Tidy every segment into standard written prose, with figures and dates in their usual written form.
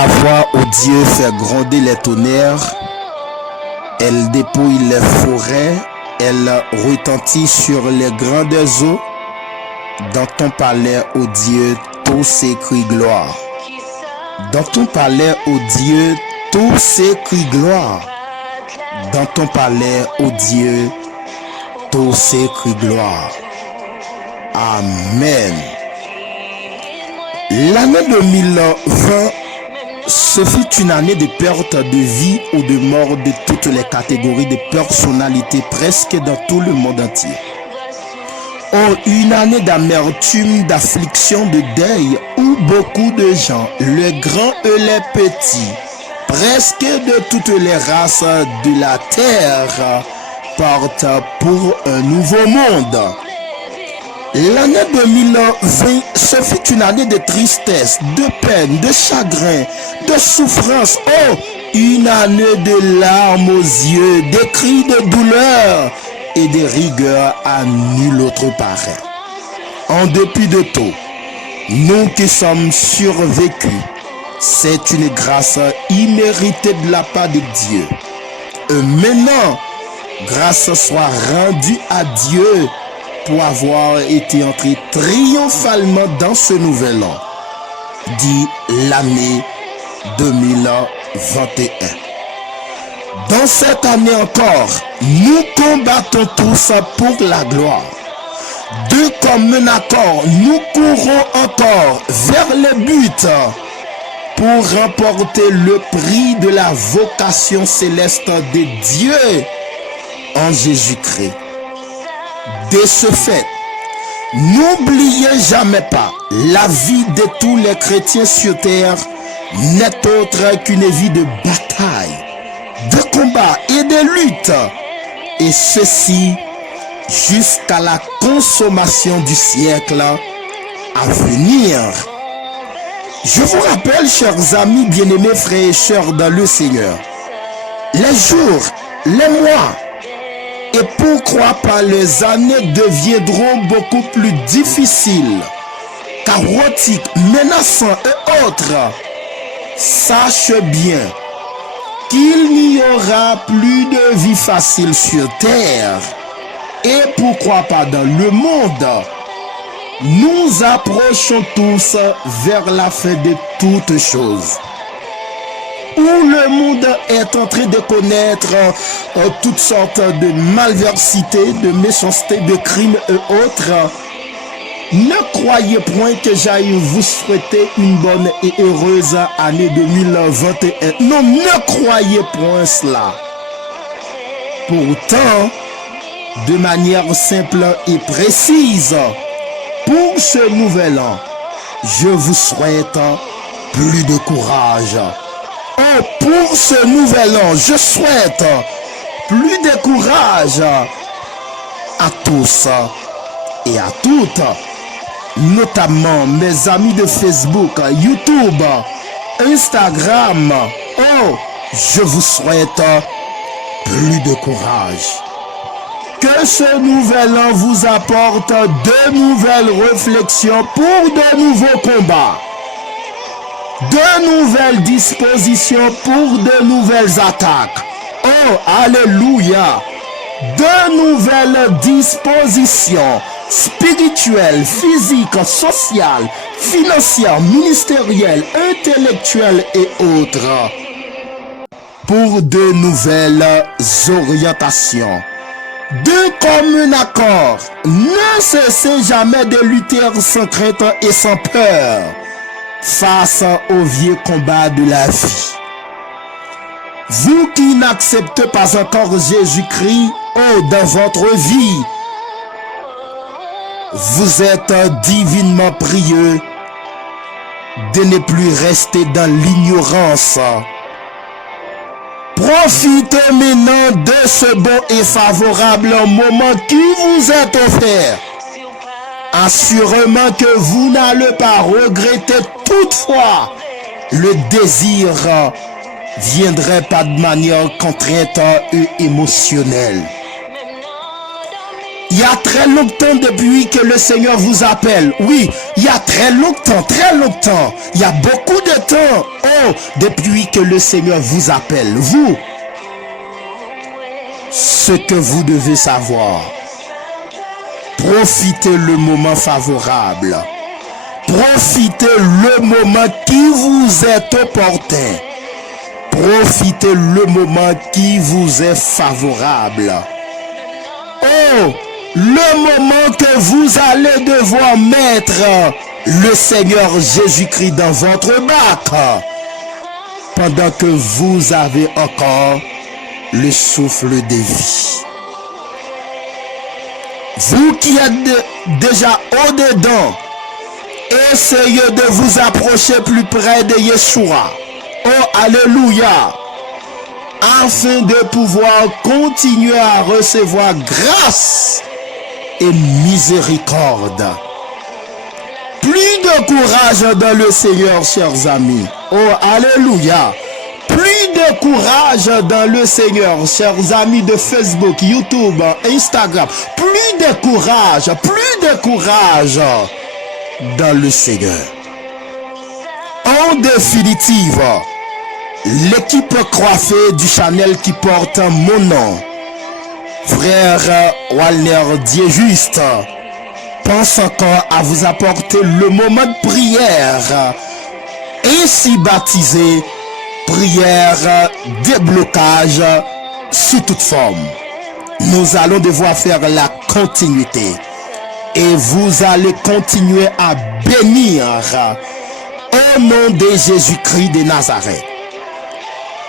Ta voix, ô Dieu, fait gronder les tonnerres. Elle dépouille les forêts. Elle retentit sur les grandes eaux. Dans ton palais, ô Dieu, tout s'écrit gloire. Dans ton palais, ô Dieu, tout s'écrit gloire. Dans ton palais, ô Dieu, tout s'écrit gloire. Amen. L'année 2020, ce fut une année de perte de vie ou de mort de toutes les catégories de personnalités presque dans tout le monde entier. Oh, une année d'amertume, d'affliction, de deuil où beaucoup de gens, les grands et les petits, presque de toutes les races de la terre, partent pour un nouveau monde. L'année 2020, ce fut une année de tristesse, de peine, de chagrin, de souffrance. Oh, une année de larmes aux yeux, de cris de douleur et de rigueur à nul autre pareil. En dépit de tout, nous qui sommes survécus, c'est une grâce imméritée de la part de Dieu. Et maintenant, grâce soit rendue à Dieu pour avoir été entré triomphalement dans ce nouvel an, dit l'année 2021. Dans cette année encore, nous combattons tous pour la gloire. De commun accord, nous courons encore vers le but pour remporter le prix de la vocation céleste de Dieu en Jésus-Christ. De ce fait, n'oubliez jamais pas, la vie de tous les chrétiens sur terre n'est autre qu'une vie de bataille, de combat et de lutte, et ceci jusqu'à la consommation du siècle à venir. Je vous rappelle, chers amis bien-aimés, frères et sœurs dans le Seigneur, les jours, les mois, et pourquoi pas les années deviendront beaucoup plus difficiles, chaotiques, menaçants et autres. Sache bien qu'il n'y aura plus de vie facile sur terre. Et pourquoi pas dans le monde. Nous approchons tous vers la fin de toutes choses, où le monde est en train de connaître toutes sortes de malversité, de méchanceté, de crimes et autres. Ne croyez point que j'aille vous souhaiter une bonne et heureuse année 2021. Non, ne croyez point cela. Pourtant, de manière simple et précise, pour ce nouvel an, je vous souhaite plus de courage. Oh, pour ce nouvel an, je souhaite plus de courage à tous et à toutes, notamment mes amis de Facebook, YouTube, Instagram. Oh, je vous souhaite plus de courage. Que ce nouvel an vous apporte de nouvelles réflexions pour de nouveaux combats, de nouvelles dispositions pour de nouvelles attaques. Oh, alléluia! De nouvelles dispositions spirituelles, physiques, sociales, financières, ministérielles, intellectuelles et autres, pour de nouvelles orientations. De commun accord, ne cessez jamais de lutter sans crainte et sans peur face au vieux combat de la vie. Vous qui n'acceptez pas encore Jésus-Christ dans votre vie, vous êtes divinement prieux de ne plus rester dans l'ignorance. Profitez maintenant de ce bon et favorable moment qui vous est offert. Assurément que vous n'allez pas regretter. Toutefois, le désir viendrait pas de manière contrainte et émotionnelle. Il y a très longtemps depuis que le Seigneur vous appelle. Oui, il y a très longtemps, très longtemps. Il y a beaucoup de temps. Oh, depuis que le Seigneur vous appelle. Vous, ce que vous devez savoir. Profitez le moment favorable. Profitez le moment qui vous est opportun. Profitez le moment qui vous est favorable. Oh, le moment que vous allez devoir mettre le Seigneur Jésus-Christ dans votre bac pendant que vous avez encore le souffle de vie. Vous qui êtes déjà au-dedans, essayez de vous approcher plus près de Yeshua. Oh, alléluia! Afin de pouvoir continuer à recevoir grâce et miséricorde. Plus de courage dans le Seigneur, chers amis. Oh, alléluia! Plus de courage dans le Seigneur, chers amis de Facebook, YouTube, Instagram. Plus de courage dans le Seigneur. En définitive, l'équipe coiffée du Chanel qui porte mon nom, frère Walner Dieu juste, pense encore à vous apporter le moment de prière, ainsi baptisé prière déblocage sous toute forme. Nous allons devoir faire la continuité et vous allez continuer à bénir au nom de Jésus-Christ de Nazareth.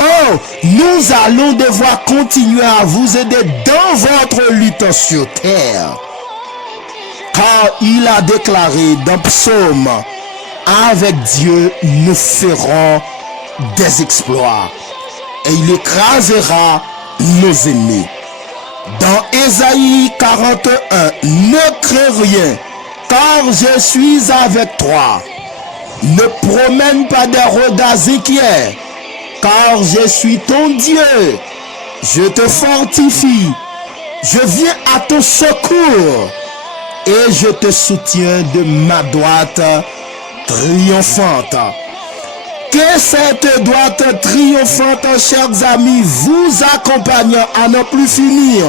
Oh, nous allons devoir continuer à vous aider dans votre lutte sur terre. Car il a déclaré dans Psaume, avec Dieu, nous ferons des exploits et il écrasera nos ennemis. Dans Ésaïe 41, ne crains rien, car je suis avec toi. Ne promène pas des regards inquiets, car je suis ton Dieu. Je te fortifie, je viens à ton secours et je te soutiens de ma droite triomphante. Que cette droite triomphante, chers amis, vous accompagne à ne plus finir.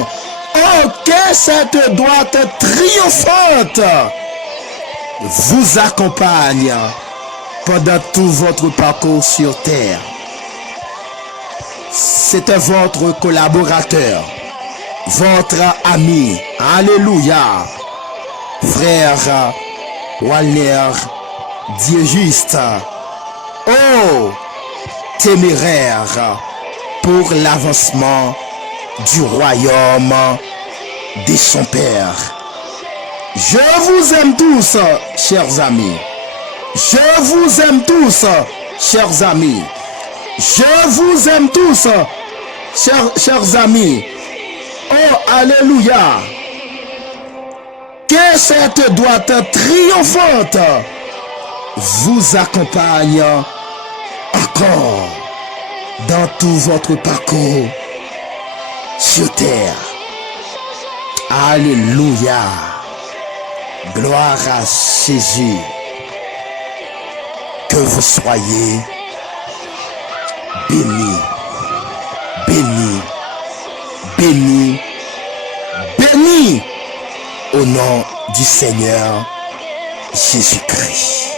Oh, que cette droite triomphante vous accompagne pendant tout votre parcours sur terre. C'était votre collaborateur, votre ami, alléluia, frère Walner Dieu juste. Oh, téméraire pour l'avancement du royaume de son Père. Je vous aime tous, chers amis. Je vous aime tous, chers amis. Je vous aime tous, chers amis. Oh, alléluia. Que cette droite triomphante vous accompagne encore dans tout votre parcours sur terre. Alléluia. Gloire à Jésus. Que vous soyez bénis, bénis, bénis, bénis au nom du Seigneur Jésus-Christ.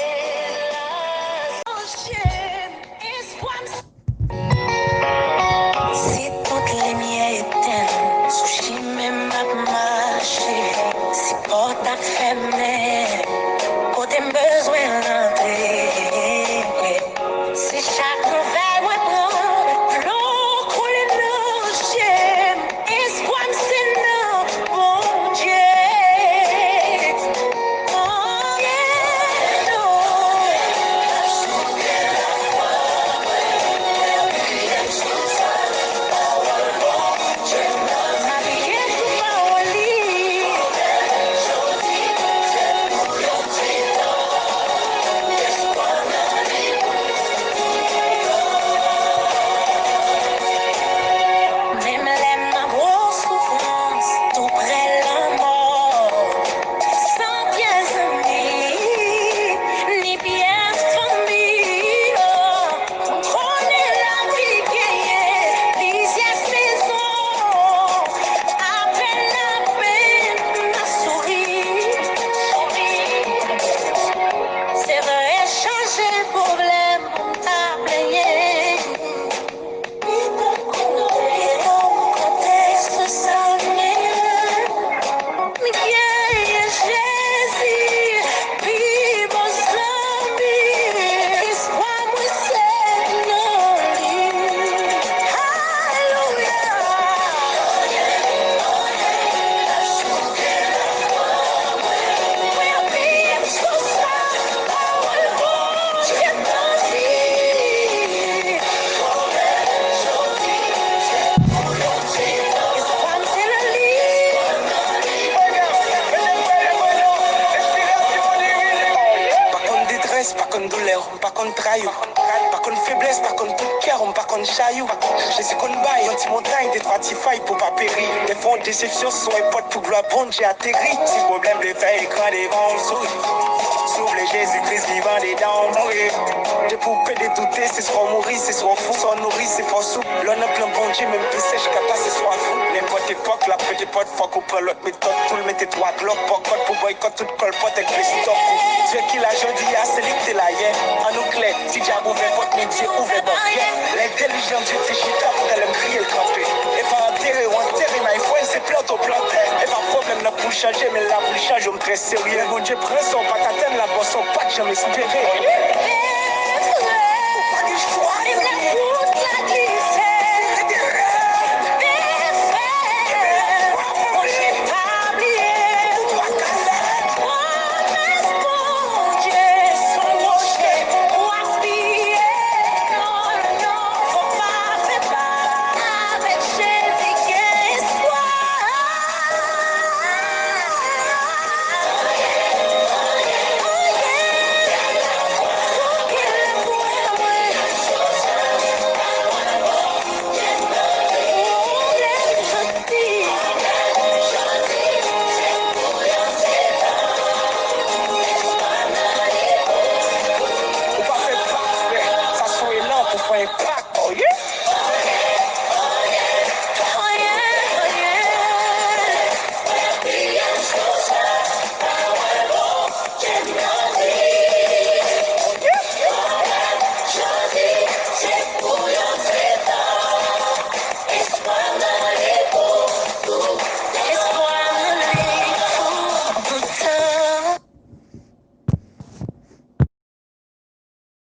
stress, pas contre douleur, pas contre trahison. Pas contre faiblesse, pas contre coup de cœur, pas contre chaillou. Je suis qu'on baille, anti-montagne, des trois failles pour pas périr. Des fonds de déception, ce sont les potes pour gloire bonne, j'ai atterri. Si problème de faire écran des vents, s'ouvre les Jésus-Christ vivant des dents, mourir. Des poupées de douter, c'est soit mourir, c'est soit fou, soit nourrir, c'est pas sous. L'on a plein bon Dieu, même plus sèche, capable, c'est soit fou. N'importe époque, la petite pote, fuck ou pas l'autre méthode, tout le mettait trois glock, pas code pour boycott, tout colpote avec les stocks. Dieu qui l'a jodi à celui qui là hier. En nous clé, si diable ouvre votre métier, ouvre barrière. L'intelligence Dieu c'est chita pour elle me crier le campé. Et pas enterrer ou enterrer, my friend, c'est planté au planté. Et pas problème là pour changer, mais là pour changer, je me très sérieux. Mon Dieu prend son pas t'atteindre la boisson, pas que j'aime espérer.